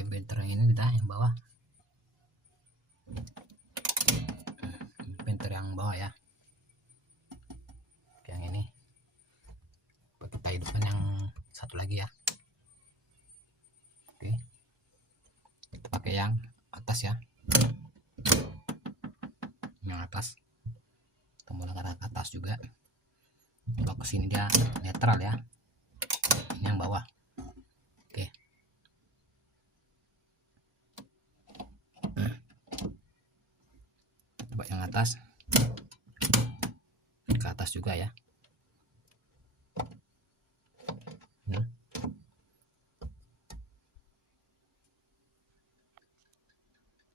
pakai printer ini kita yang bawah, printer yang bawah ya. Oke, yang ini kita hidupkan yang satu lagi ya. Oke, kita pakai yang atas ya, yang atas kita menggunakan atas juga. Kalau kesini dia netral ya, ini yang bawah. Oke, coba yang atas, ke atas juga ya.